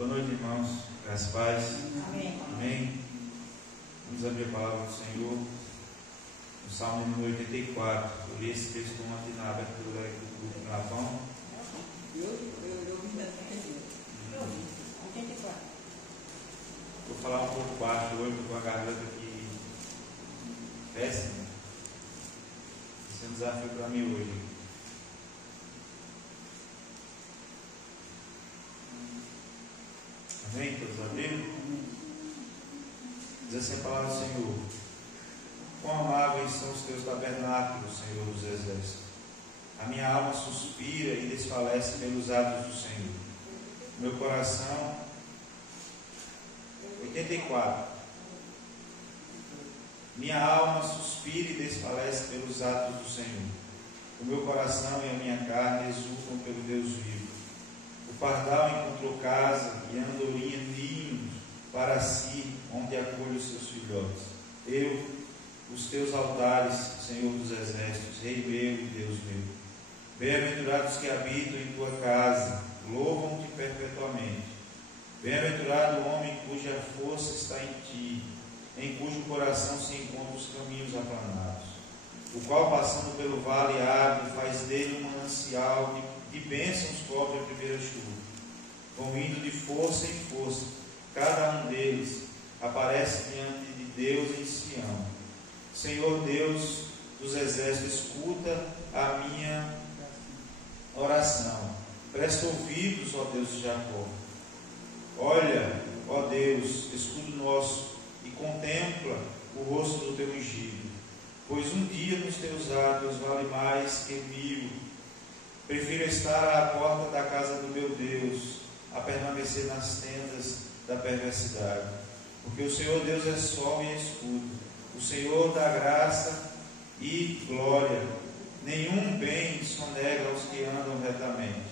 Boa noite, irmãos. Graças a paz. Amém. Amém. Vamos abrir a palavra do Senhor no Salmo número 84. Eu li esse texto ontem na abertura do grupo Gravão. Vou falar um pouco baixo hoje, com a garganta aqui péssima. Esse é um desafio para mim hoje. Amém? Todos abriram? Diz assim a palavra do Senhor: quão amáveis são os teus tabernáculos, Senhor dos exércitos. A minha alma suspira e desfalece pelos atos do Senhor. Meu coração. 84. Minha alma suspira e desfalece pelos atos do Senhor. O meu coração e a minha carne exultam pelo Deus vivo. O pardal encontrou casa e a andorinha ninhos para si, onde acolhe os seus filhotes. Eu, os teus altares, Senhor dos exércitos, Rei meu e Deus meu. Bem-aventurados que habitam em tua casa, louvam-te perpetuamente. Bem-aventurado o homem cuja força está em ti, em cujo coração se encontram os caminhos aplanados, o qual, passando pelo vale árido, faz dele um manancial de bênçãos cobre a primeira chuva. Vão indo de força em força, cada um deles aparece diante de Deus em Sião. Senhor Deus dos exércitos, escuta a minha oração. Presta ouvidos, ó Deus de Jacó. Olha, ó Deus, escudo nosso, e contempla o rosto do teu ungido. Pois um dia nos teus átrios vale mais que 1000. Prefiro estar à porta da casa do meu Deus, a permanecer nas tendas da perversidade. Porque o Senhor Deus é sol e escudo, o Senhor dá graça e glória. Nenhum bem sonega aos que andam retamente.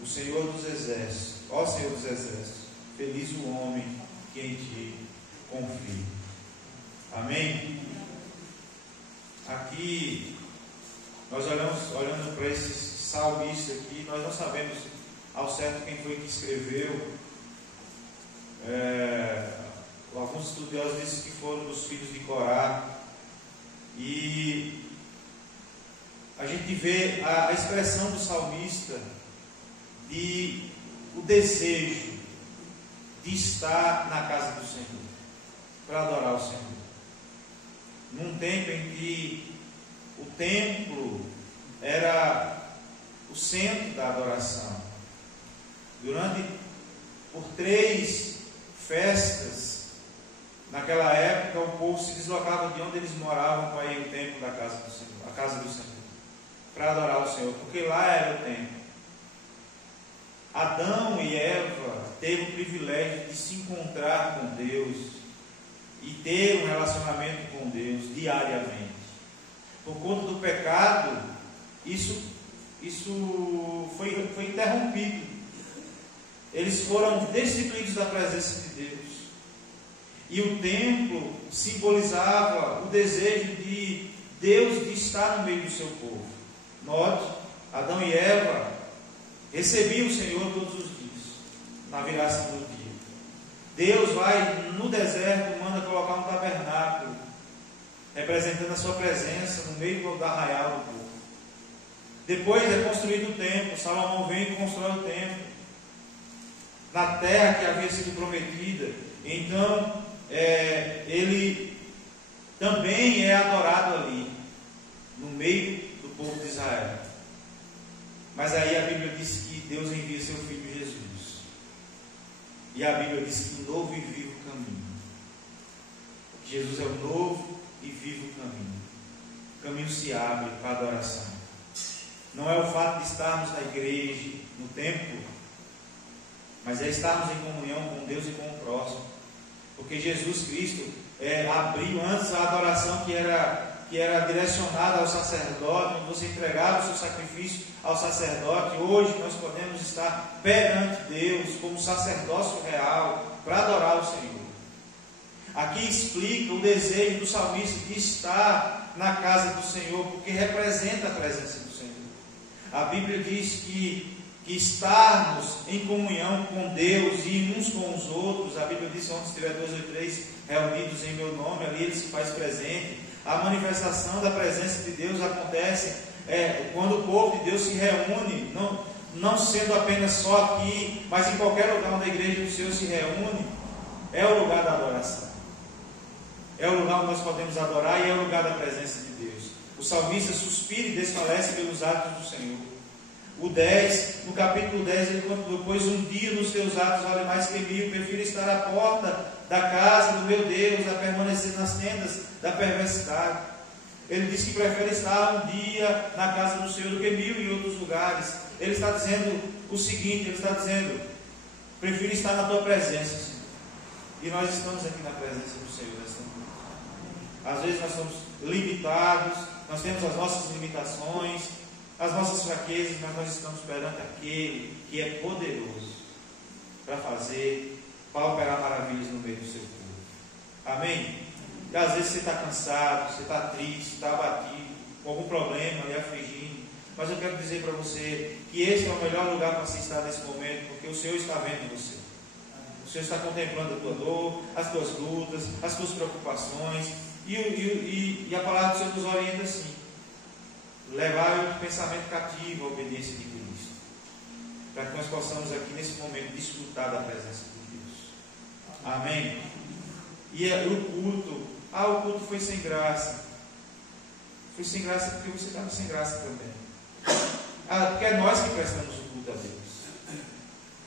O Senhor dos exércitos, ó Senhor dos exércitos, feliz o homem que em ti confia. Amém? Aqui, nós olhando para esse salmista aqui, nós não sabemos ao certo quem foi que escreveu. Alguns estudiosos dizem que foram dos filhos de Corá. E a gente vê a expressão do salmista de o desejo de estar na casa do Senhor, para adorar o Senhor. Num tempo em que o templo era o centro da adoração. Por 3 festas, naquela época, o povo se deslocava de onde eles moravam para ir ao templo da casa do Senhor, a casa do Senhor, para adorar o Senhor, porque lá era o templo. Adão e Eva teve o privilégio de se encontrar com Deus e ter um relacionamento com Deus diariamente. Por conta do pecado, isso foi interrompido. Eles foram destituídos da presença de Deus. E o templo simbolizava o desejo de Deus de estar no meio do seu povo. Note, Adão e Eva recebiam o Senhor todos os dias, na viração do dia. Deus vai no deserto, manda colocar um tabernáculo, representando a sua presença no meio do arraial do povo. Depois é construído o templo. Salomão vem e constrói o templo na terra que havia sido prometida. Então, ele também é adorado ali, no meio do povo de Israel. Mas aí a Bíblia diz que Deus envia seu Filho Jesus. E a Bíblia diz que novo e vivo caminho. Jesus é o novo e vivo caminho. O caminho se abre para a adoração. Não é o fato de estarmos na igreja, no templo, mas é estarmos em comunhão com Deus e com o próximo. Porque Jesus Cristo abriu antes a adoração que era direcionada ao sacerdote, onde você entregava o seu sacrifício ao sacerdote. Hoje nós podemos estar perante Deus como sacerdócio real para adorar o Senhor. Aqui explica o desejo do salmista de estar na casa do Senhor, porque representa a presença do Senhor. A Bíblia diz que que estarmos em comunhão com Deus e uns com os outros. A Bíblia diz: onde estiver 2 ou 3 reunidos em meu nome, ali Ele se faz presente. A manifestação da presença de Deus acontece quando o povo de Deus se reúne, não sendo apenas só aqui, mas em qualquer lugar onde a igreja do Senhor se reúne. É o lugar da adoração, é o lugar onde nós podemos adorar e é o lugar da presença de Deus. O salmista suspira e desfalece pelos atos do Senhor. O 10, no capítulo 10, ele continua: pois um dia nos teus atos vale mais que 1000, prefiro estar à porta da casa do meu Deus a permanecer nas tendas da perversidade. Ele diz que prefere estar um dia na casa do Senhor do que 1000 em outros lugares. Ele está dizendo o seguinte: ele está dizendo, prefiro estar na tua presença, Senhor. E nós estamos aqui na presença do Senhor nesta noite. Às vezes nós somos limitados, nós temos as nossas limitações, as nossas fraquezas, mas nós estamos perante aquele que é poderoso para operar maravilhas no meio do seu povo. Amém? E às vezes você está cansado, você está triste, está abatido, com algum problema, lhe afligindo, mas eu quero dizer para você que esse é o melhor lugar para se estar nesse momento, porque o Senhor está vendo você. O Senhor está contemplando a tua dor, as tuas lutas, as tuas preocupações, e a palavra do Senhor nos orienta assim: levar o pensamento cativo à obediência de Cristo, para que nós possamos aqui nesse momento desfrutar da presença de Deus. Amém? E o culto, o culto foi sem graça. Foi sem graça porque você estava sem graça também. Porque é nós que prestamos o culto a Deus.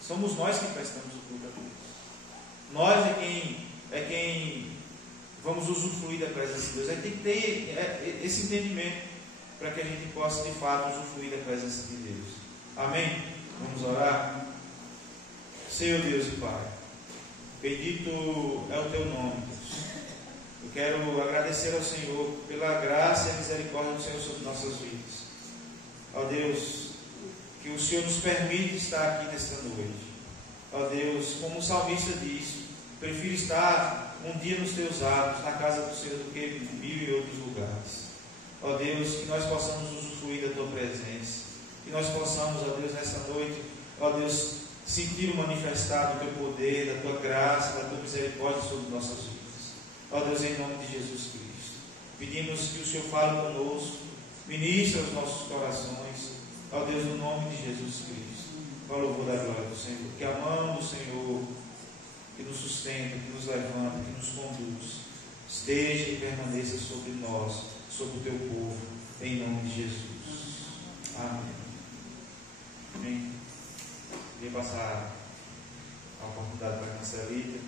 Somos nós que prestamos o culto a Deus. Nós é quem vamos usufruir da presença de Deus. Aí tem que ter esse entendimento para que a gente possa de fato usufruir da presença de Deus. Amém? Vamos orar. Senhor Deus e Pai, bendito é o teu nome, Deus. Eu quero agradecer ao Senhor pela graça e a misericórdia do Senhor sobre nossas vidas. Ó Deus, que o Senhor nos permite estar aqui nesta noite. Ó Deus, como o salmista diz, prefiro estar um dia nos teus atos, na casa do Senhor, do que 1000 em outros lugares. Ó Deus, que nós possamos usufruir da tua presença, que nós possamos, ó Deus, nessa noite, ó Deus, sentir o manifestado do teu poder, da tua graça, da tua misericórdia sobre nossas vidas. Ó Deus, em nome de Jesus Cristo, pedimos que o Senhor fale conosco, ministre aos nossos corações, ó Deus, no nome de Jesus Cristo, para o louvor da glória do Senhor. Que a mão do Senhor, que nos sustenta, que nos levanta, que nos conduz, esteja e permaneça sobre nós, sobre o teu povo, em nome de Jesus. Amém. Amém. Queria passar a oportunidade para a Cancelita.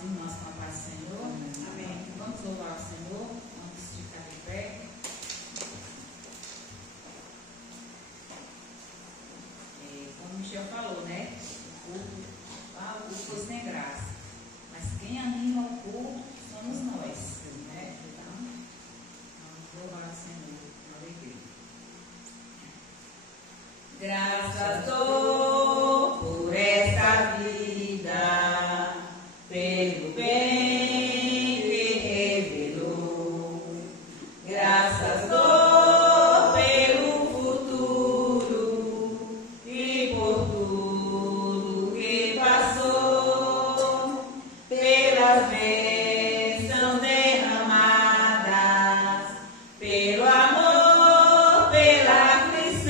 Irmãos, com a paz do Senhor. Amém. Vamos louvar o Senhor. Vamos ficar de pé. Como o Michel falou, né? O culto foi sem graça. Mas quem anima o culto somos nós, né? Então, vamos louvar o Senhor com alegria. Graças dou por esta vida, pelo bem que revelou. Graças dou pelo futuro e por tudo que passou, pelas bênçãos derramadas, pelo amor, pela aflição,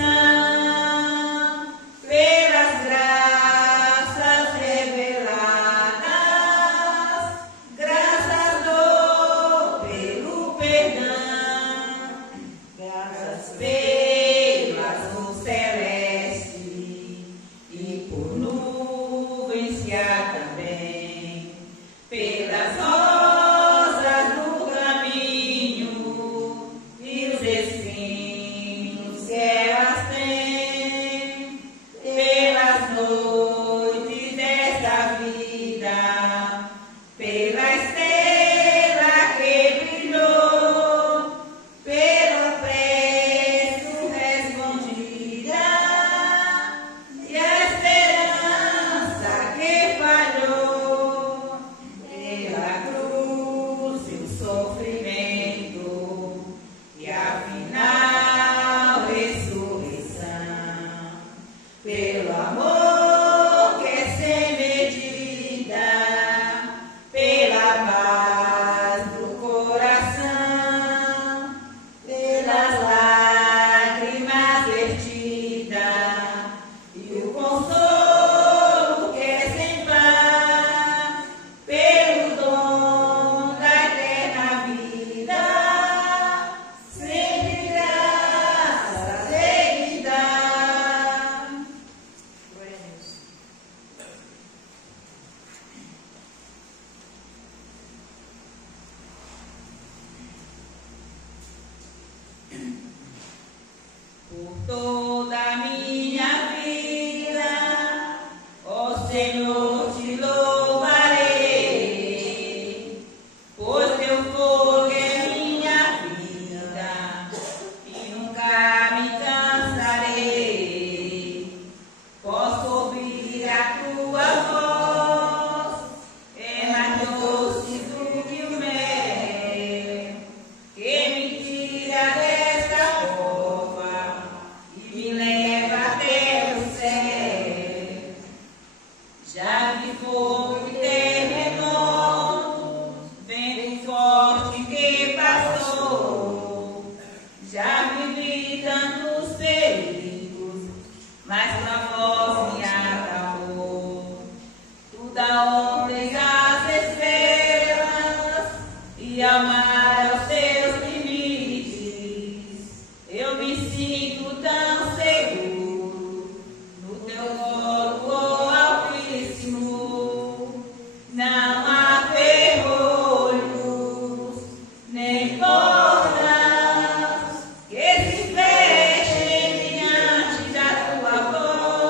toda a minha vida, ó Senhor, te louvarei, pois teu fogo é minha vida e nunca me cansarei. Posso ouvir a tua voz, é mais doce do que o mel, que me tira desta cova e me leva até o céu. Já vi fogo e terremoto, vento forte que passou. Já vivi tantos perigos, mas tua voz me acalmou. Tu dá ordens às estrelas e ao mar aos teus limites. Eu me sinto tão seguro no teu colo, ó Altíssimo. Não há ferrolhos, nem portas que se fechem diante da tua voz.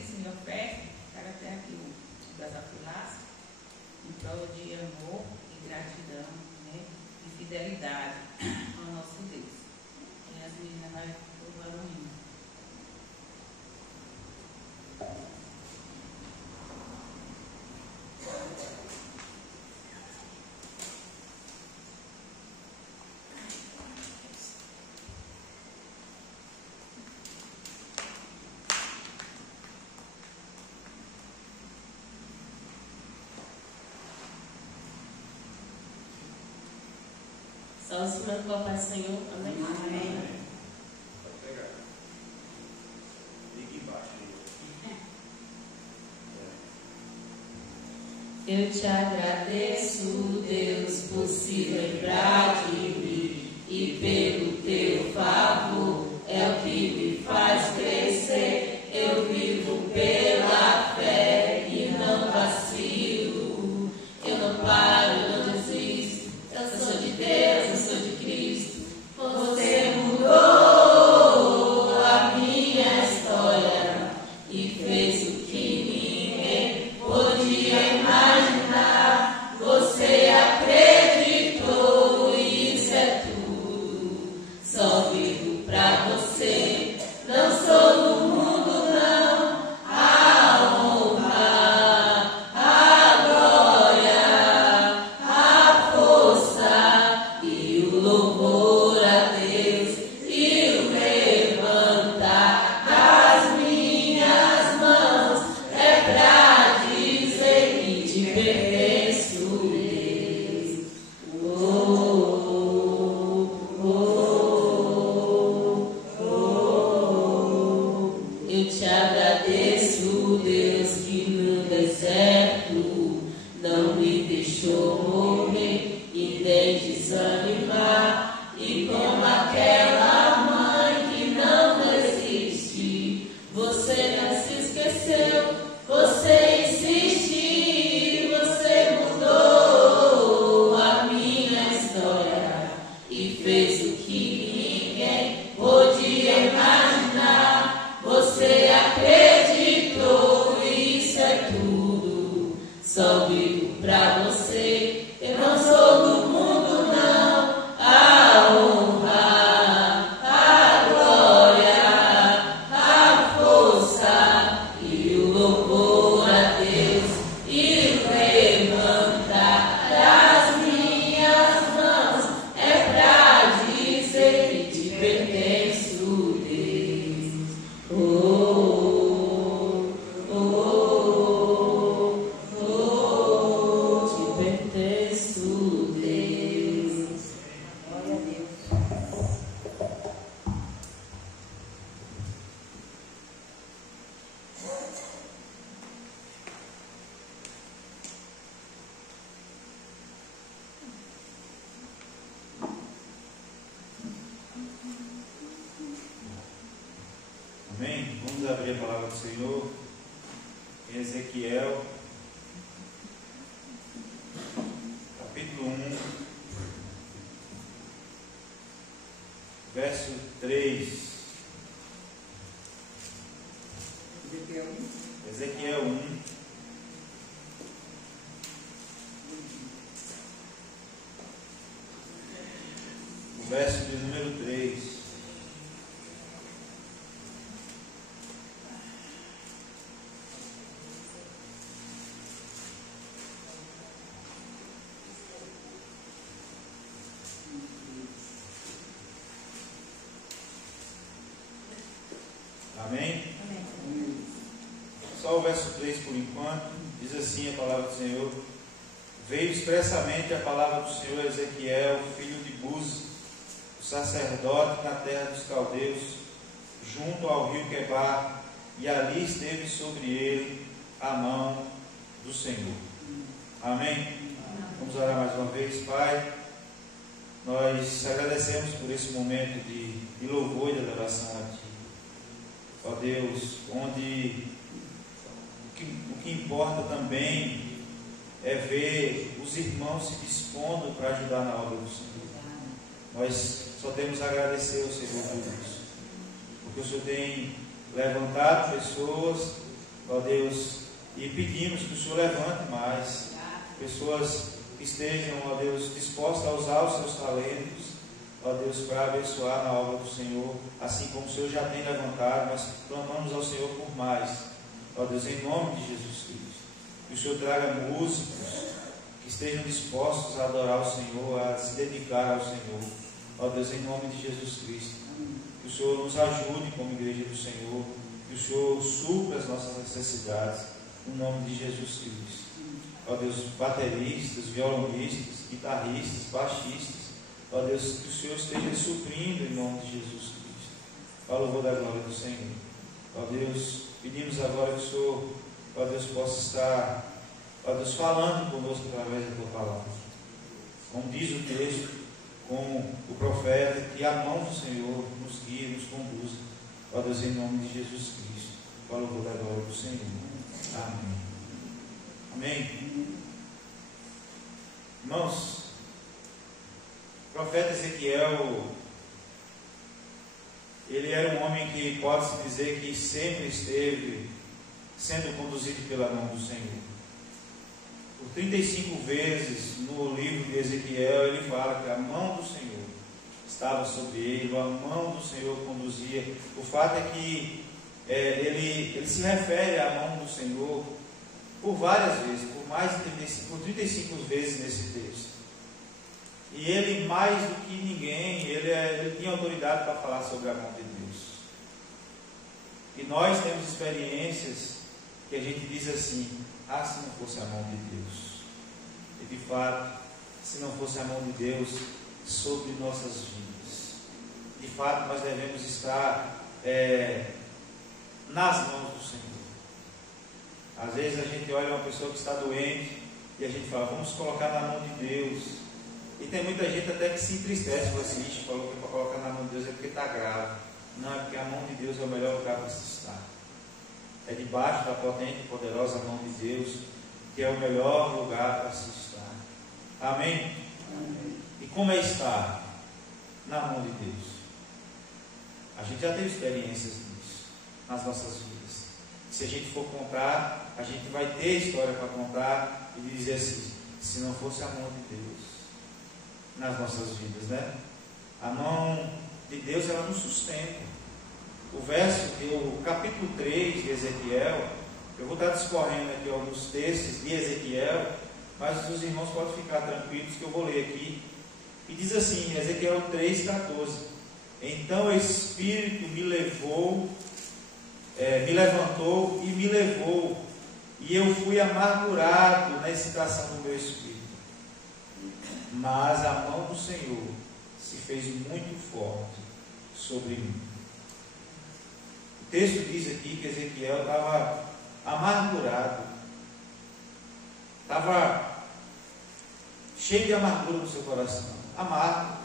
dízimo e oferta, traga até aqui o gasofilaço, em prol de amor e gratidão, né? E fidelidade ao nosso Deus. E as meninas vão louvar o hino. Só o Senhor com a paz do Senhor. Amém. Amém. Pode pegar. Fica embaixo aí. Eu te agradeço, Deus, por se lembrar de mim, e pelo teu favor é o que me faz crescer. Eu vivo pela fé e não vacilo. Eu não paro, eu não desisto. Eu sou de Deus, eu sou de Cristo. Você mudou a minha história e fez o que ninguém podia imaginar. Você acreditou e isso é tudo. Só vivo pra você. Não sou do mundo, não. A honra, a glória, a força e o louvor a Deus e o levantar das minhas mãos é pra dizer que te pertenço, Deus. Eu te agradeço, Deus, que no deserto não me deixou morrer e nem desanimar. E como aquela mãe que não desiste, você não se esqueceu, você insistiu, você mudou a minha história e fez o que ninguém podia imaginar. Você acreditou, isso é tudo. Só vivo pra você. Eu não sou do mundo, não. A honra, a glória, a força e o louvor a Deus e o levantar das minhas mãos é pra dizer que te pertenço, Deus. Te pertenço, Deus. Glória a Deus. Amém? Vamos abrir a palavra do Senhor em Ezequiel, capítulo 1, verso 3. Ezequiel 1. O verso de número 3. Amém? Amém. Só o verso 3 por enquanto. Diz assim a palavra do Senhor: Veio expressamente a palavra do Senhor a Ezequiel, filho de Buzi, o sacerdote na terra dos caldeus, junto ao rio Quebar, e ali esteve sobre ele a mão do Senhor. Amém? Vamos orar mais uma vez. Pai, nós agradecemos por esse momento de louvor e de adoração a Ti. Ó Deus, onde o que importa também é ver os irmãos se dispondo para ajudar na obra do Senhor. Nós só temos a agradecer ao Senhor por isso, porque o Senhor tem levantado pessoas ó Deus, e pedimos que o Senhor levante mais pessoas que estejam, ó Deus, dispostas a usar os seus talentos, ó Deus, para abençoar na obra do Senhor, assim como o Senhor já tem levantado. Nós clamamos ao Senhor por mais, ó Deus, em nome de Jesus Cristo. Que o Senhor traga músicos que estejam dispostos a adorar o Senhor, a se dedicar ao Senhor, ó Deus, em nome de Jesus Cristo. Que o Senhor nos ajude como igreja do Senhor, que o Senhor supra as nossas necessidades, no nome de Jesus Cristo. Ó Deus, bateristas, violonistas, guitarristas, baixistas, ó Deus, que o Senhor esteja suprindo em nome de Jesus Cristo, para o louvor da glória do Senhor. Ó Deus, pedimos agora que o Senhor, ó Deus, possa estar, ó Deus, falando conosco através da Tua palavra. Como diz o texto, com o profeta, que a mão do Senhor nos guia, nos conduza, ó Deus, em nome de Jesus Cristo, para o louvor da glória do Senhor. Amém. Amém. Irmãos, o profeta Ezequiel, ele era um homem que pode-se dizer que sempre esteve sendo conduzido pela mão do Senhor. Por 35 vezes no livro de Ezequiel ele fala que a mão do Senhor estava sobre ele, a mão do Senhor conduzia. O fato é que ele se refere à mão do Senhor por várias vezes, por 35 vezes nesse texto. E ele, mais do que ninguém, ele tinha autoridade para falar sobre a mão de Deus. E nós temos experiências que a gente diz assim: ah, se não fosse a mão de Deus. E de fato, se não fosse a mão de Deus sobre nossas vidas, de fato nós devemos estar nas mãos do Senhor. Às vezes a gente olha uma pessoa que está doente e a gente fala: vamos colocar na mão de Deus. E tem muita gente até que se entristece, fala assim: ixi, falou que para colocar na mão de Deus é porque está grave. Não, é porque a mão de Deus é o melhor lugar para se estar. É debaixo da potente e poderosa mão de Deus, que é o melhor lugar para se estar. Amém? Amém. E como é estar na mão de Deus? A gente já teve experiências disso nas nossas vidas. Se a gente for contar, a gente vai ter história para contar e dizer assim: se não fosse a mão de Deus nas nossas vidas, né? A mão de Deus, ela nos sustenta. O capítulo 3 de Ezequiel, eu vou estar discorrendo aqui alguns textos de Ezequiel, mas os irmãos podem ficar tranquilos que eu vou ler aqui. E diz assim, Ezequiel 3,14: então o Espírito me levantou e me levou, e eu fui amargurado na excitação do meu espírito. Mas a mão do Senhor se fez muito forte sobre mim. O texto diz aqui que Ezequiel estava amargurado, estava cheio de amargura no seu coração, amargo.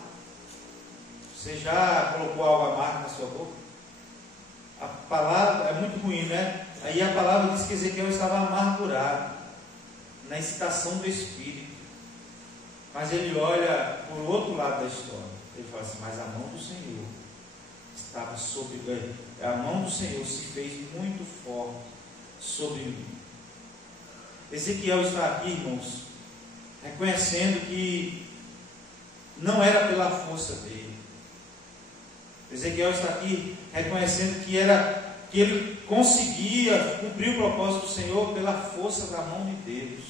Você já colocou algo amargo na sua boca? A palavra é muito ruim, né? Aí a palavra diz que Ezequiel estava amargurado, na excitação do espírito. Mas ele olha por outro lado da história. Ele fala assim: mas a mão do Senhor estava sobre ele. A mão do Senhor se fez muito forte sobre mim. Ezequiel está aqui, irmãos, reconhecendo que não era pela força dele. Ezequiel está aqui reconhecendo que ele conseguia cumprir o propósito do Senhor pela força da mão de Deus,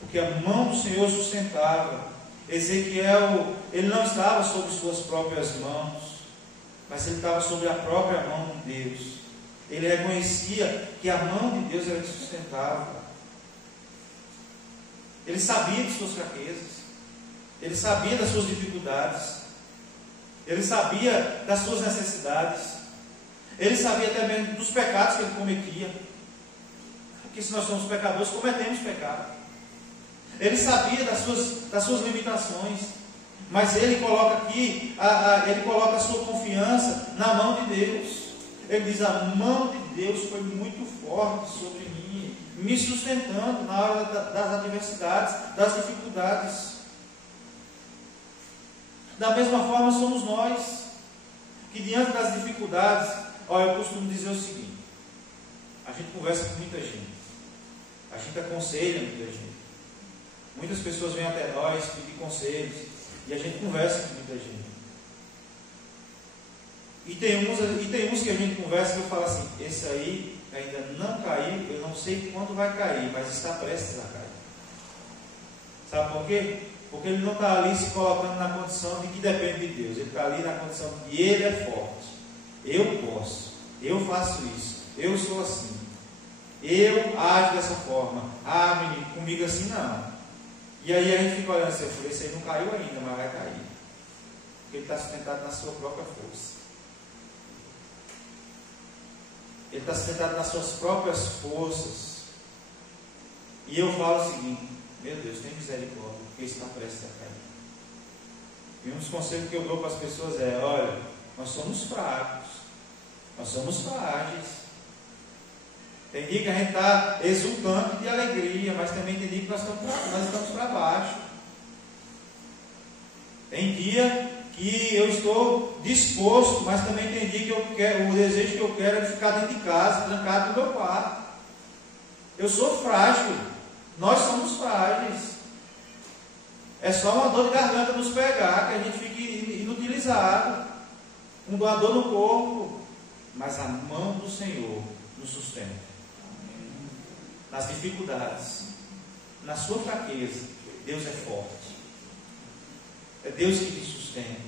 porque a mão do Senhor sustentava. Ezequiel, ele não estava sobre suas próprias mãos, mas ele estava sobre a própria mão de Deus. Ele reconhecia que a mão de Deus era que sustentava. Ele sabia de suas fraquezas, ele sabia das suas dificuldades, ele sabia das suas necessidades, ele sabia até mesmo dos pecados que ele cometia, porque se nós somos pecadores, cometemos pecado. Ele sabia das suas limitações, mas ele coloca aqui, ele coloca a sua confiança na mão de Deus. Ele diz: a mão de Deus foi muito forte sobre mim, me sustentando na hora das adversidades, das dificuldades. Da mesma forma somos nós, que diante das dificuldades, eu costumo dizer o seguinte: A gente conversa com muita gente. A gente aconselha muita gente. Muitas pessoas vêm até nós pedir conselhos. E a gente conversa com muita gente. E tem uns que a gente conversa e eu falo assim, esse aí ainda não caiu, eu não sei quando vai cair, mas está prestes a cair. Sabe por quê? Porque ele não está ali se colocando na condição de que depende de Deus. Ele está ali na condição de que ele é forte. Eu posso. Eu faço isso. Eu sou assim. Eu ajo dessa forma. Ah, menino, comigo assim não. E aí a gente fica olhando assim, esse aí não caiu ainda, mas vai cair. Porque ele está sustentado na sua própria força. Ele está sustentado nas suas próprias forças. E eu falo o seguinte, meu Deus, tem misericórdia, porque está prestes a cair. E um dos conselhos que eu dou para as pessoas é, olha, nós somos fracos, nós somos frágeis. Tem dia que a gente está exultante de alegria, mas também tem dia que nós estamos para baixo. Tem dia que eu estou disposto, mas também tem dia que eu quero, o desejo que eu quero é ficar dentro de casa, trancado no meu quarto. Eu sou frágil, nós somos frágeis. É só uma dor de garganta nos pegar, que a gente fica inutilizado, uma dor no corpo, mas a mão do Senhor nos sustenta. Nas dificuldades, na sua fraqueza, Deus é forte. É Deus que te sustenta.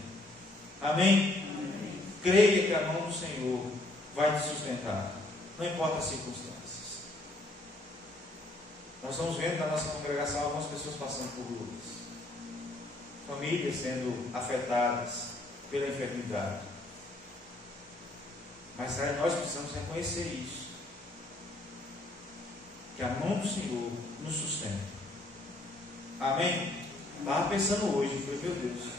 Amém? Amém? Creia que a mão do Senhor vai te sustentar, não importa as circunstâncias. Nós estamos vendo na nossa congregação algumas pessoas passando por lutas, famílias sendo afetadas pela enfermidade. Mas nós precisamos reconhecer isso, que a mão do Senhor nos sustenta. Amém? Estava pensando hoje, falei, meu Deus,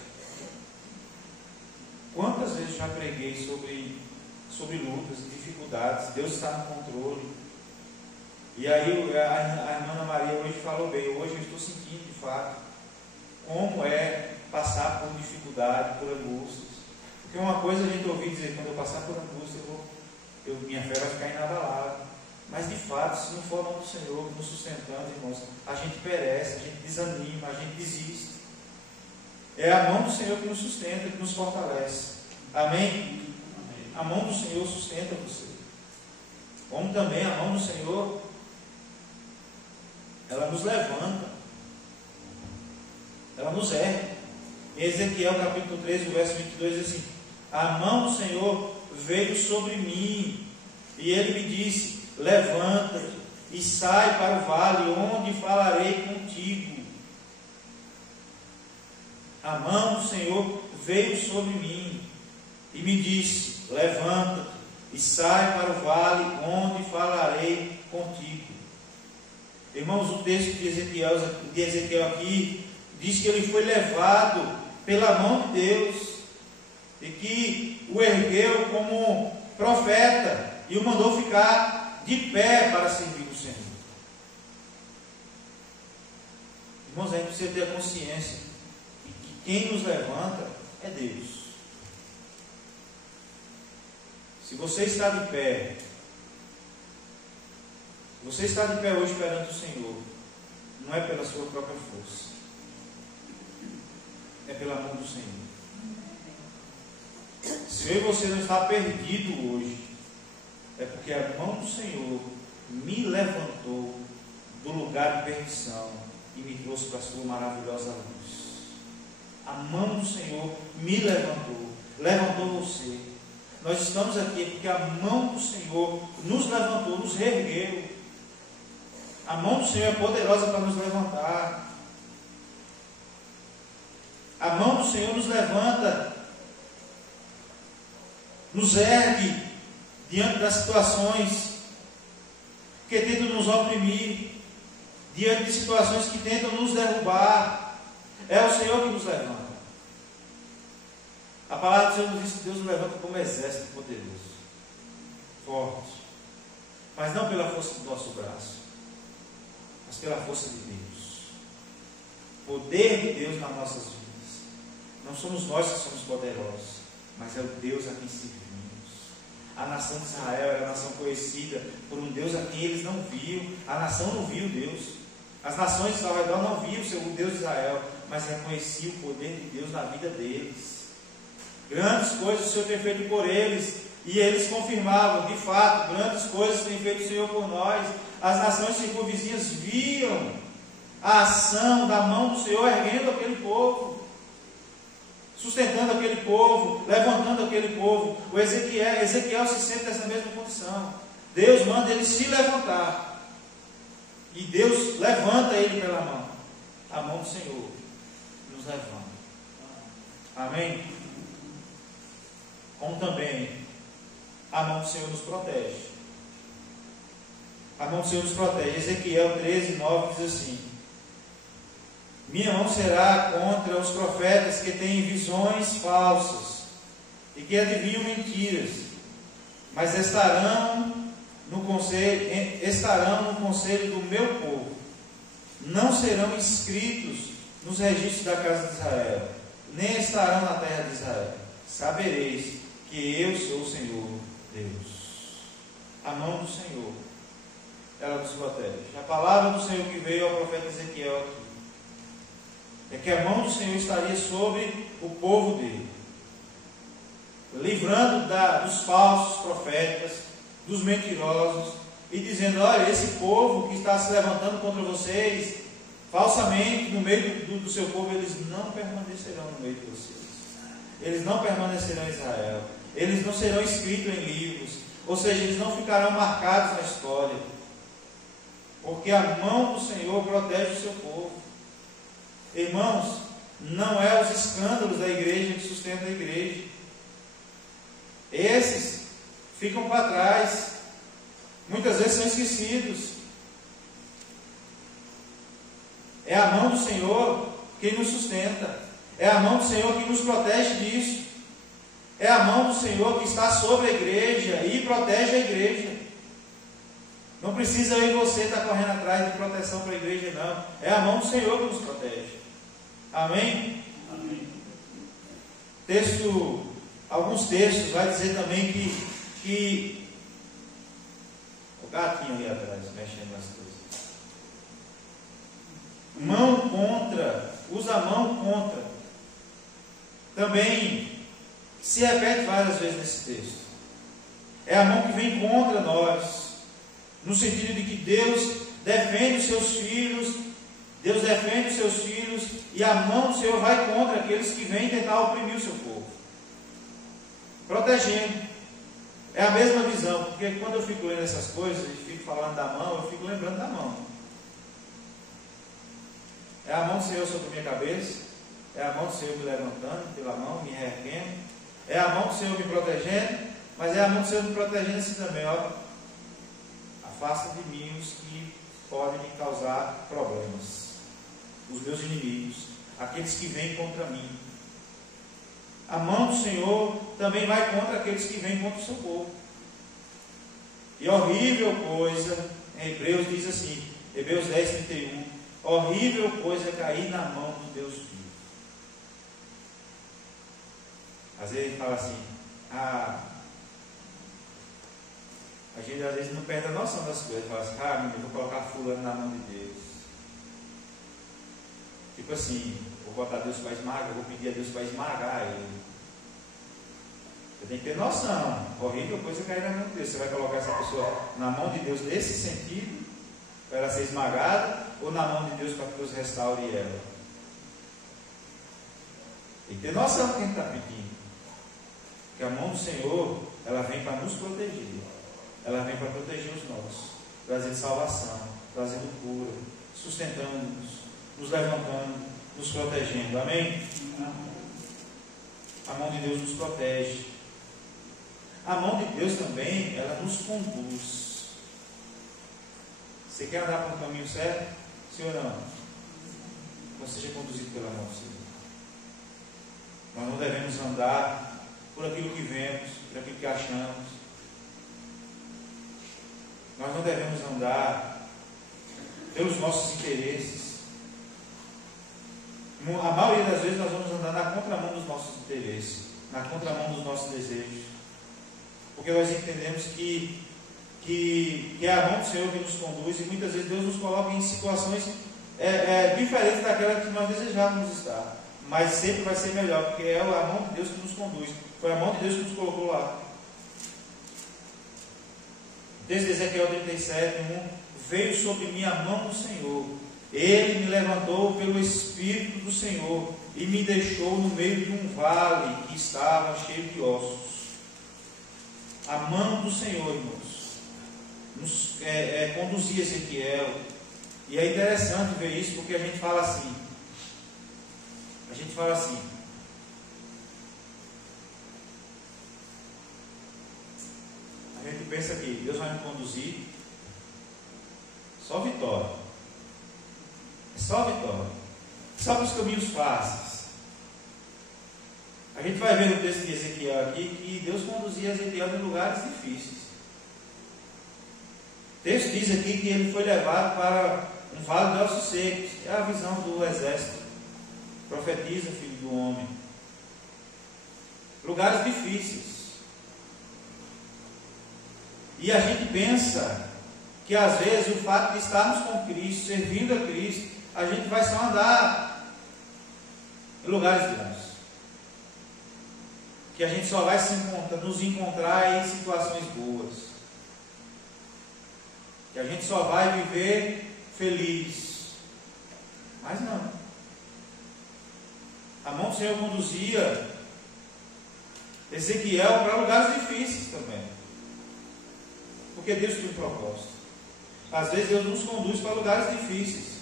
quantas vezes já preguei sobre lutas e dificuldades, Deus está no controle. E aí a irmã Ana Maria hoje falou bem, hoje eu estou sentindo de fato como é passar por dificuldade, por angústias. Porque uma coisa a gente ouviu dizer, quando eu passar por angústia, minha fé vai ficar inabalável. Mas de fato, se não for a mão do Senhor nos sustentando, irmãos, a gente perece, a gente desanima, a gente desiste. É a mão do Senhor que nos sustenta, que nos fortalece. Amém? Amém. A mão do Senhor sustenta você. Como também a mão do Senhor, ela nos levanta, ela nos ergue. Em Ezequiel capítulo 13, verso 22 diz assim, a mão do Senhor veio sobre mim e ele me disse, levanta-te e sai para o vale, onde falarei contigo. A mão do Senhor veio sobre mim e me disse, levanta-te e sai para o vale, onde falarei contigo. Irmãos, o texto de Ezequiel aqui diz que ele foi levado pela mão de Deus e que o ergueu como profeta e o mandou ficar de pé para servir o Senhor. Irmãos, a gente precisa ter a consciência de que quem nos levanta é Deus. Se você está de pé, hoje perante o Senhor, não é pela sua própria força, é pela mão do Senhor. Se eu e você não está perdido hoje, é porque a mão do Senhor me levantou do lugar de perdição e me trouxe para a sua maravilhosa luz. A mão do Senhor me levantou você. Nós estamos aqui porque a mão do Senhor nos levantou, nos reergueu. A mão do Senhor é poderosa para nos levantar. A mão do Senhor nos levanta, nos ergue diante das situações que tentam nos oprimir, diante de situações que tentam nos derrubar. É o Senhor que nos levanta. A palavra do Senhor nos diz que Deus nos levanta como exército poderoso, forte, mas não pela força do nosso braço, mas pela força de Deus. Poder de Deus nas nossas vidas. Não somos nós que somos poderosos, mas é o Deus a quem servimos. A nação de Israel era a nação conhecida por um Deus a quem eles não viam. A nação não viu Deus. As nações ao redor não viam o Deus de Israel, mas reconheciam o poder de Deus na vida deles. Grandes coisas o Senhor tem feito por eles, e eles confirmavam, de fato, grandes coisas tem feito o Senhor por nós. As nações circunvizinhas viam a ação da mão do Senhor erguendo aquele povo, sustentando aquele povo, levantando aquele povo. O Ezequiel se sente nessa mesma condição. Deus manda ele se levantar, e Deus levanta ele pela mão. A mão do Senhor nos levanta. Amém? Como também a mão do Senhor nos protege. A mão do Senhor nos protege. Ezequiel 13:9 diz assim: minha mão será contra os profetas que têm visões falsas e que adivinham mentiras, mas estarão no conselho do meu povo. Não serão inscritos nos registros da casa de Israel, nem estarão na terra de Israel. Sabereis que eu sou o Senhor Deus. A mão do Senhor, ela nos protege. A palavra do Senhor que veio ao profeta Ezequiel aqui é que a mão do Senhor estaria sobre o povo dele, livrando dos falsos profetas, dos mentirosos, e dizendo: olha, esse povo que está se levantando contra vocês falsamente no meio do seu povo, eles não permanecerão no meio de vocês. Eles não permanecerão em Israel. Eles não serão escritos em livros, ou seja, eles não ficarão marcados na história, porque a mão do Senhor protege o seu povo. Irmãos, não é os escândalos da igreja que sustentam a igreja. Esses ficam para trás, muitas vezes são esquecidos. É a mão do Senhor que nos sustenta, é a mão do Senhor que nos protege disso, é a mão do Senhor que está sobre a igreja e protege a igreja. Não precisa eu e você estar correndo atrás de proteção para a igreja, não. É a mão do Senhor que nos protege. Amém? Amém. Alguns textos vai dizer também que o gatinho ali atrás mexendo nas coisas. Mão contra, usa a mão contra. Também se repete várias vezes nesse texto. É a mão que vem contra nós, no sentido de que Deus defende os seus filhos, e a mão do Senhor vai contra aqueles que vêm tentar oprimir o seu povo, protegendo. É a mesma visão, porque quando eu fico lendo essas coisas e fico falando da mão, eu fico lembrando da mão. É a mão do Senhor sobre a minha cabeça, é a mão do Senhor me levantando pela mão, me reerguendo, é a mão do Senhor me protegendo, mas é a mão do Senhor me protegendo assim também, ó. Afasta de mim os que podem me causar problemas, os meus inimigos, aqueles que vêm contra mim. A mão do Senhor também vai contra aqueles que vêm contra o seu povo. E horrível coisa, em Hebreus diz assim, Hebreus 10:31, horrível coisa é cair na mão do Deus vivo. Às vezes ele fala assim, a gente às vezes não perde a noção das coisas, fala assim, menino, vou colocar fulano na mão de Deus. Tipo assim, vou botar Deus para esmagar, vou pedir a Deus para esmagar ele. Você tem que ter noção, horrível coisa é cair na mão de Deus. Você vai colocar essa pessoa na mão de Deus nesse sentido, para ela ser esmagada, ou na mão de Deus para que Deus restaure ela? Tem que ter noção de quem está pedindo. Porque a mão do Senhor, ela vem para nos proteger. Ela vem para proteger os nossos, trazendo salvação, trazendo cura, sustentando-nos, nos levantando, nos protegendo. Amém? A mão de Deus nos protege. A mão de Deus também, ela nos conduz. Você quer andar para o caminho certo? Sim ou não? Então seja conduzido pela mão do Senhor. Nós não devemos andar por aquilo que vemos, por aquilo que achamos. Nós não devemos andar pelos nossos interesses. A maioria das vezes nós vamos andar na contramão dos nossos interesses, na contramão dos nossos desejos. porque nós entendemos que é a mão do Senhor que nos conduz, e muitas vezes Deus nos coloca em situações diferentes daquela que nós desejávamos estar, mas sempre vai ser melhor, porque é a mão de Deus que nos conduz, foi a mão de Deus que nos colocou lá. Desde Ezequiel 37:1, veio sobre mim a mão do Senhor, Ele me levantou pelo Espírito do Senhor e me deixou no meio de um vale que estava cheio de ossos. A mão do Senhor, irmãos, nos conduzia Ezequiel. E é interessante ver isso, porque a gente fala assim. A gente pensa que Deus vai me conduzir só vitória. É só vitória. Só para os caminhos fáceis. A gente vai ver no texto de Ezequiel aqui que Deus conduzia Ezequiel em lugares difíceis. O texto diz aqui que ele foi levado para um vale de ossos secos. É a visão do exército. Profetiza, filho do homem. Lugares difíceis. E a gente pensa que às vezes o fato de estarmos com Cristo, servindo a Cristo, a gente vai só andar em lugares bons. Que a gente só vai nos encontrar em situações boas. Que a gente só vai viver feliz. Mas não. A mão do Senhor conduzia Ezequiel para lugares difíceis também. Porque Deus tem um propósito. Às vezes Deus nos conduz para lugares difíceis.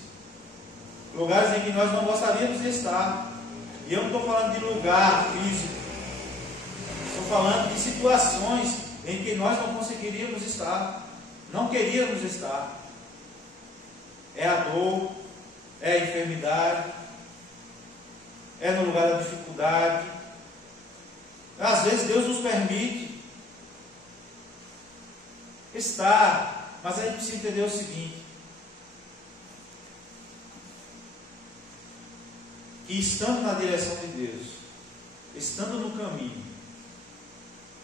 Lugares em que nós não gostaríamos de estar. E eu não estou falando de lugar físico. Estou falando de situações em que nós não conseguiríamos estar. Não queríamos estar. É a dor, é a enfermidade, é no lugar da dificuldade. Às vezes Deus nos permite estar, mas a gente precisa entender o seguinte: que estando na direção de Deus, estando no caminho,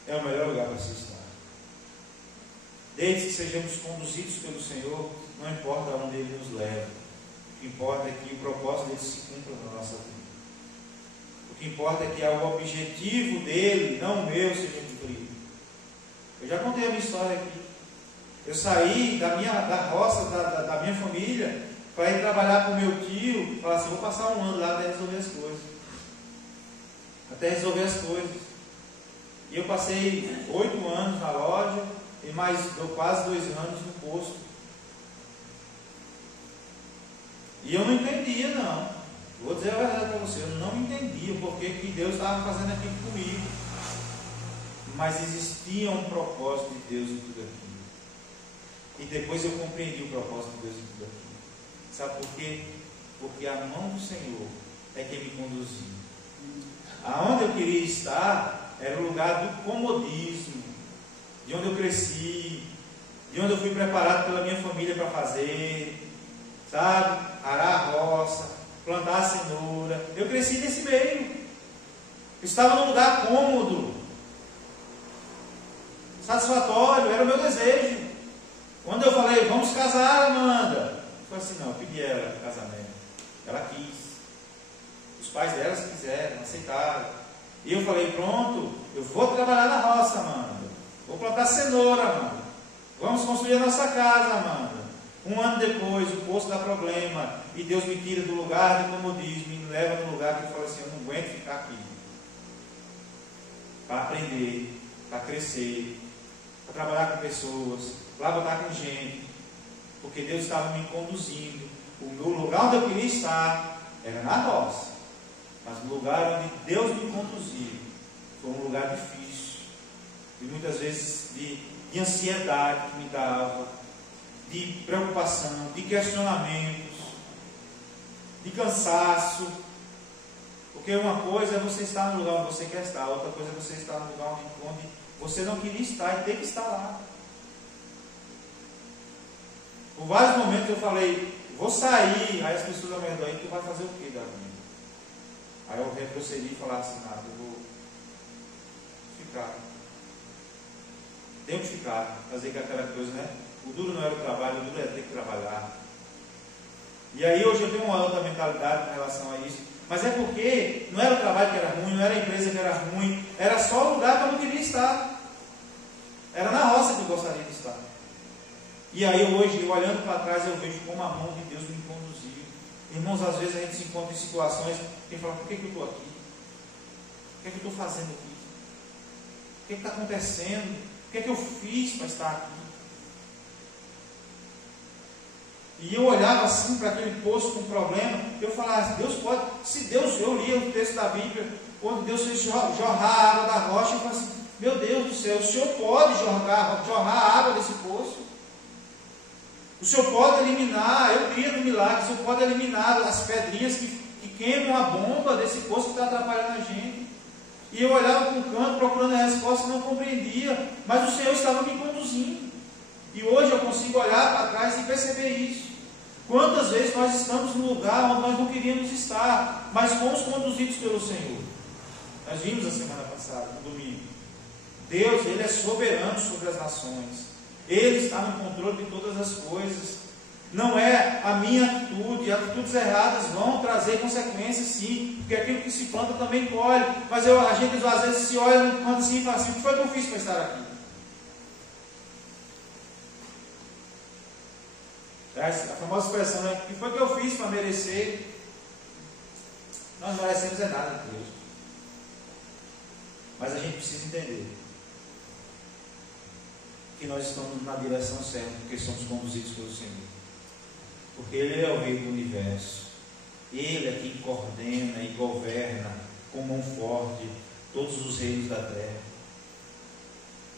é o melhor lugar para se estar. Desde que sejamos conduzidos pelo Senhor, não importa onde Ele nos leva. O que importa é que o propósito dele se cumpra na nossa vida. O que importa é que o objetivo dele, não o meu, seja cumprido. Eu já contei a minha história aqui. Eu saí da roça da minha família para ir trabalhar com meu tio. Falar assim, vou passar um ano lá até resolver as coisas. E eu passei 8 anos na loja e mais quase 2 anos no posto. E eu não entendia, não. Vou dizer a verdade para você, eu não entendia o porquê que Deus estava fazendo aquilo comigo. Mas existia um propósito de Deus em tudo aquilo. E depois eu compreendi o propósito de Deus em tudo aquilo. Sabe por quê? Porque a mão do Senhor é quem me conduzia. Aonde eu queria estar era o lugar do comodismo, de onde eu cresci, de onde eu fui preparado pela minha família para fazer, sabe? Arar a roça, plantar a cenoura. Eu cresci nesse meio. Eu estava num lugar cômodo, satisfatório, era o meu desejo. Quando eu falei, vamos casar, Amanda, foi assim, não, eu pedi ela em casamento. Ela quis. Os pais dela se quiseram, aceitaram. E eu falei, pronto, eu vou trabalhar na roça, Amanda. Vou plantar cenoura, Amanda. Vamos construir a nossa casa, Amanda. 1 ano depois, o poço dá problema. E Deus me tira do lugar de comodismo e me leva no lugar que eu falo assim, eu não aguento ficar aqui. Para aprender, para crescer, para trabalhar com pessoas, para botar com gente. Porque Deus estava me conduzindo. O meu lugar onde eu queria estar era na roça. Mas no lugar onde Deus me conduzia foi um lugar difícil. E muitas vezes de ansiedade que me dava, de preocupação, de questionamentos, de cansaço. Porque uma coisa é você estar no lugar onde você quer estar, outra coisa é você estar no lugar onde você não queria estar e tem que estar lá. Por vários momentos eu falei, vou sair. Aí as pessoas ao redor, aí tu vai fazer o que da vida? Aí eu retrocedi e falava assim, nada, eu vou ficar. Tenho que ficar, fazer aquela coisa, né? O duro não era o trabalho, o duro era ter que trabalhar. E aí hoje eu tenho uma outra mentalidade em relação a isso. Mas é porque não era o trabalho que era ruim, não era a empresa que era ruim, era só o lugar que eu não queria estar. Era na roça que eu gostaria de estar. E aí hoje, olhando para trás, eu vejo como a mão de Deus me conduziu. Irmãos, às vezes a gente se encontra em situações que fala, por que eu estou aqui? O que é que eu estou fazendo aqui? O que está acontecendo? O que é que eu fiz para estar aqui? E eu olhava assim para aquele poço com problema, eu falava, Deus pode, se Deus, eu lia o texto da Bíblia, quando Deus fez jorrar a água da rocha, eu falava assim, meu Deus do céu, o Senhor pode jorrar a água desse poço? O Senhor pode eliminar, eu cria no milagre, o Senhor pode eliminar as pedrinhas que queimam a bomba desse poço que está atrapalhando a gente. E eu olhava para um canto procurando a resposta, não compreendia, mas o Senhor estava me conduzindo. E hoje eu consigo olhar para trás e perceber isso. Quantas vezes nós estamos no lugar onde nós não queríamos estar, mas fomos conduzidos pelo Senhor. Nós vimos a semana passada, no domingo. Deus, Ele é soberano sobre as nações. Ele está no controle de todas as coisas. Não é a minha atitude. Atitudes erradas vão trazer consequências, sim, porque aquilo que se planta também colhe. Mas a gente às vezes se olha no canto assim e fala assim, o que foi que eu fiz para estar aqui? A famosa expressão, né? O que foi que eu fiz para merecer? Nós não merecemos é nada de Deus. Mas a gente precisa entender que nós estamos na direção certa, porque somos conduzidos pelo Senhor. Porque Ele é o Rei do Universo. Ele é quem coordena e governa com mão forte todos os reinos da terra.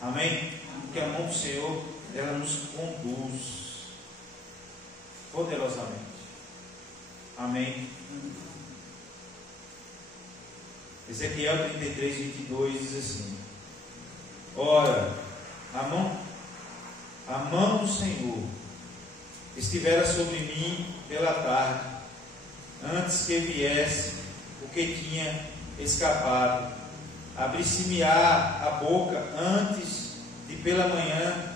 Amém? Porque a mão do Senhor, ela nos conduz poderosamente. Amém? Ezequiel 33, 22 diz assim: ora, a mão do Senhor estivera sobre mim pela tarde, antes que viesse o que tinha escapado. Abri-se-me-á a boca antes de pela manhã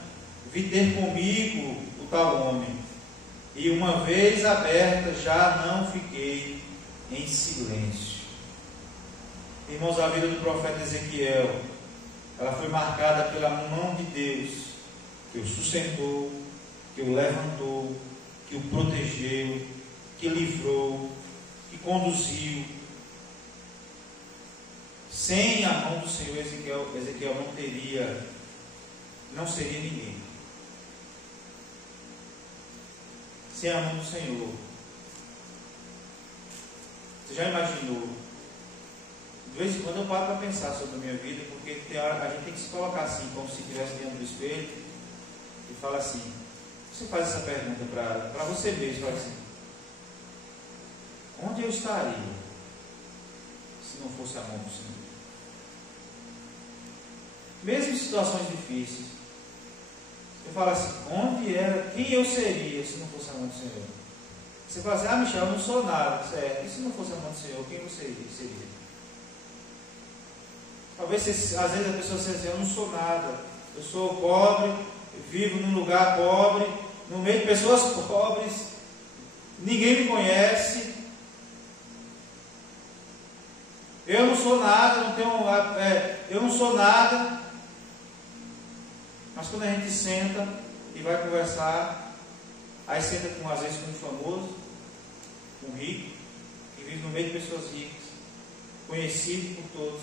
vir ter comigo o tal homem. E uma vez aberta, já não fiquei em silêncio. Irmãos, a vida do profeta Ezequiel, ela foi marcada pela mão de Deus, que o sustentou, que o levantou, que o protegeu, que livrou, que conduziu. Sem a mão do Senhor, Ezequiel não seria ninguém. Sem a mão do Senhor. Você já imaginou? De vez em quando eu paro para pensar sobre a minha vida, porque tem hora a gente tem que se colocar assim, como se estivesse diante do espelho, e fala assim, você faz essa pergunta para você mesmo, fala assim, onde eu estaria se não fosse a mão do Senhor? Mesmo em situações difíceis, você fala assim, quem eu seria se não fosse a mão do Senhor? Você fala assim, Michel, eu não sou nada, certo? E se não fosse a mão do Senhor, quem eu seria? Talvez, às vezes a pessoa seja assim, eu não sou nada, eu sou pobre, eu vivo num lugar pobre, no meio de pessoas pobres, ninguém me conhece, eu não sou nada, eu não sou nada. Mas quando a gente senta e vai conversar, aí senta às vezes com um famoso, com um rico, que vive no meio de pessoas ricas, conhecido por todos,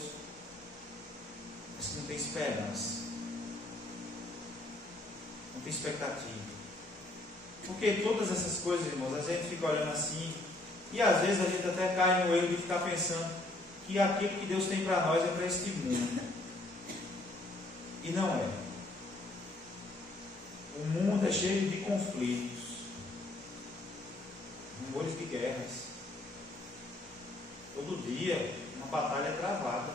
mas que não tem esperança, não tem expectativa. Porque todas essas coisas, irmãos, a gente fica olhando assim, e às vezes a gente até cai no erro de ficar pensando que aquilo que Deus tem para nós é para este mundo. E não é. O mundo é cheio de conflitos, rumores de guerras. Todo dia uma batalha é travada.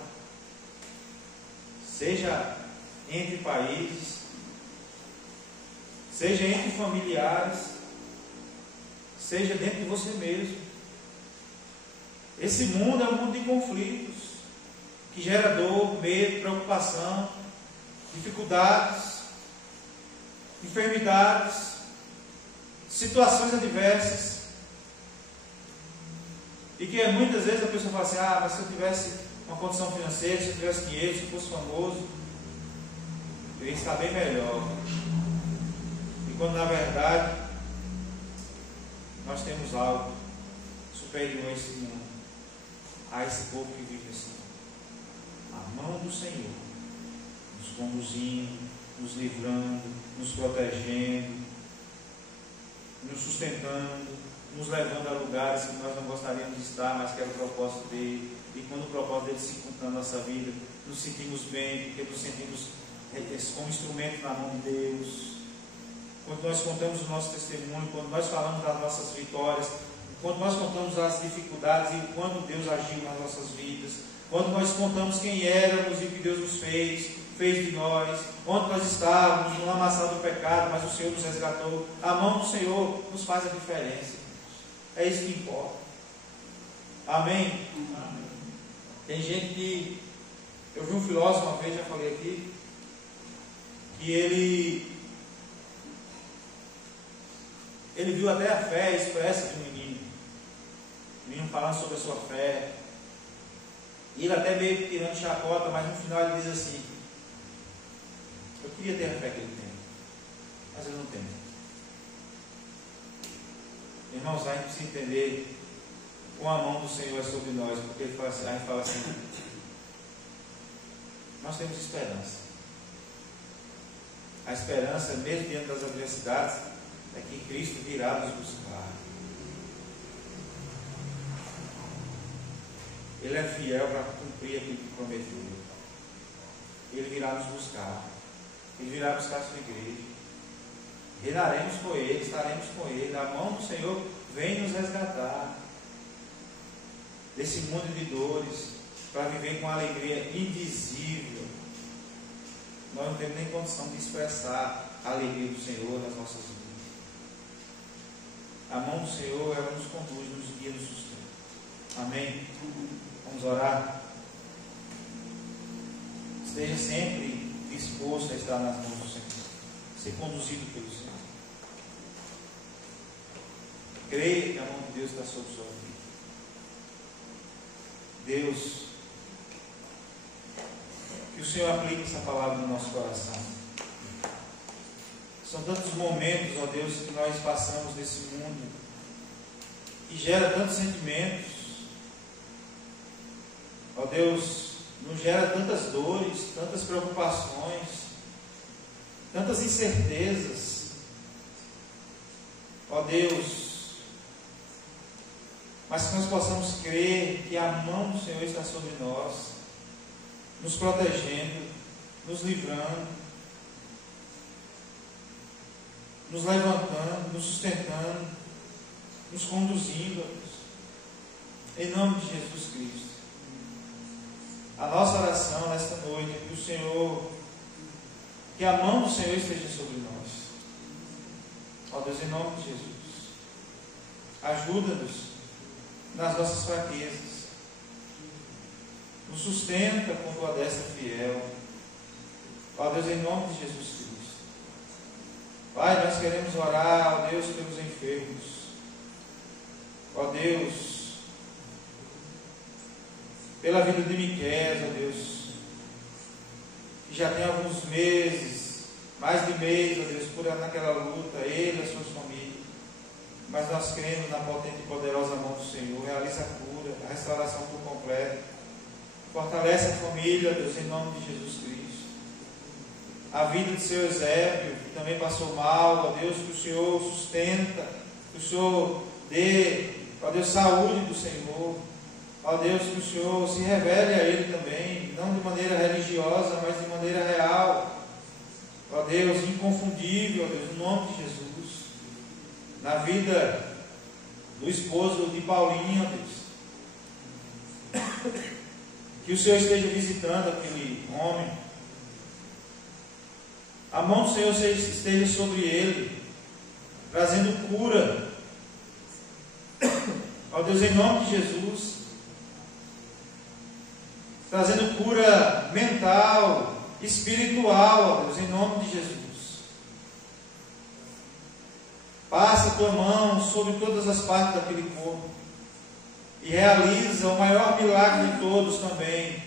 Seja entre países, seja entre familiares, seja dentro de você mesmo. Esse mundo é um mundo de conflitos, que gera dor, medo, preocupação, dificuldades. enfermidades, situações adversas. E que muitas vezes a pessoa fala assim: ah, mas se eu tivesse uma condição financeira, se eu tivesse dinheiro, se eu fosse famoso, eu ia estar bem melhor. E quando na verdade nós temos algo superior a esse mundo, a esse povo que vive nesse mundo. A mão do Senhor nos conduzindo, nos livrando, nos protegendo, nos sustentando, nos levando a lugares que nós não gostaríamos de estar, mas que é o propósito dele. E quando o propósito dele se cumpre na nossa vida, nos sentimos bem, porque nos sentimos como instrumento na mão de Deus. Quando nós contamos o nosso testemunho, quando nós falamos das nossas vitórias, quando nós contamos as dificuldades e quando Deus agiu nas nossas vidas, quando nós contamos quem éramos e o que Deus nos fez de nós, onde nós estávamos, no lamaçal do pecado, mas o Senhor nos resgatou. A mão do Senhor nos faz a diferença. É isso que importa. Amém? Amém. Tem gente que... Eu vi um filósofo uma vez, já falei aqui, que ele viu até a fé expressa de um menino. O menino falando sobre a sua fé. E ele até meio tirando chacota, mas no final ele diz assim: eu queria ter a fé que ele tem, mas eu não tenho. Irmãos, a gente precisa entender com a mão do Senhor é sobre nós, porque ele fala assim, a gente fala assim: nós temos esperança. A esperança, mesmo diante das adversidades, é que Cristo virá nos buscar. Ele é fiel para cumprir aquilo que prometeu. Ele virá nos buscar. Ele virá buscar a sua igreja. Reinaremos com Ele, estaremos com Ele. A mão do Senhor vem nos resgatar desse mundo de dores, para viver com alegria indizível. Nós não temos nem condição de expressar a alegria do Senhor nas nossas vidas. A mão do Senhor, ela nos conduz, nos guia, nos sustenta. Amém? Vamos orar? Esteja sempre disposto a estar nas mãos do Senhor, ser conduzido pelo Senhor. Creia que a mão de Deus está sobre sua vida. Deus, que o Senhor aplique essa palavra no nosso coração. São tantos momentos, ó Deus, que nós passamos nesse mundo, que gera tantos sentimentos, ó Deus, nos gera tantas dores, tantas preocupações, tantas incertezas, ó Deus, mas que nós possamos crer que a mão do Senhor está sobre nós, nos protegendo, nos livrando, nos levantando, nos sustentando, nos conduzindo, ó Deus, em nome de Jesus Cristo. A nossa oração nesta noite é que o Senhor, que a mão do Senhor esteja sobre nós. Ó Deus, em nome de Jesus, ajuda-nos nas nossas fraquezas, nos sustenta com tua destra fiel. Ó Deus, em nome de Jesus Cristo. Pai, nós queremos orar, ó Deus, pelos enfermos. Ó Deus, pela vida de Miqueias, ó Deus, que já tem alguns meses, mais de mês, ó Deus, por naquela luta, ele e as suas famílias. Mas nós cremos na potente e poderosa mão do Senhor. Realiza a cura, a restauração por completo. Fortalece a família, Deus, em nome de Jesus Cristo. A vida de seu Eusébio, que também passou mal, ó Deus, que o Senhor sustenta, que o Senhor dê, ó Deus, saúde do Senhor. Ó Deus, que o Senhor se revele a ele também, não de maneira religiosa, mas de maneira real. Ó Deus, inconfundível, ó Deus, no nome de Jesus. Na vida do esposo de Paulinho, ó Deus. Que o Senhor esteja visitando aquele homem. A mão do Senhor esteja sobre ele, trazendo cura. Ó Deus, em nome de Jesus. Trazendo cura mental, espiritual, ó Deus, em nome de Jesus. Passa a tua mão sobre todas as partes daquele corpo e realiza o maior milagre de todos também,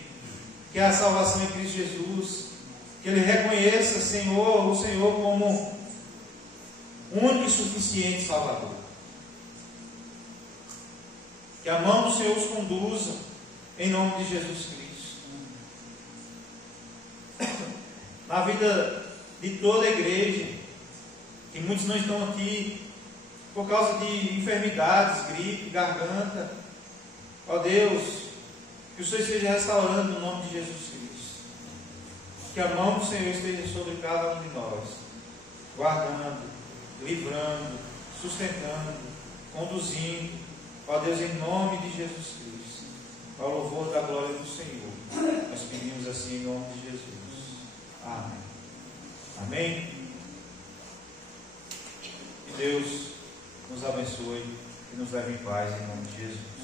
que é a salvação em Cristo Jesus. Que ele reconheça, Senhor, o Senhor como único e suficiente Salvador. Que a mão do Senhor os conduza em nome de Jesus Cristo. Na vida de toda a igreja, que muitos não estão aqui por causa de enfermidades, gripe, garganta. Ó Deus, que o Senhor esteja restaurando no nome de Jesus Cristo. Que a mão do Senhor esteja sobre cada um de nós, guardando, livrando, sustentando, conduzindo. Ó Deus, em nome de Jesus Cristo, ao louvor da glória do Senhor, nós pedimos assim em nome de Jesus. Amém. Amém. Que Deus nos abençoe e nos leve em paz em nome de Jesus.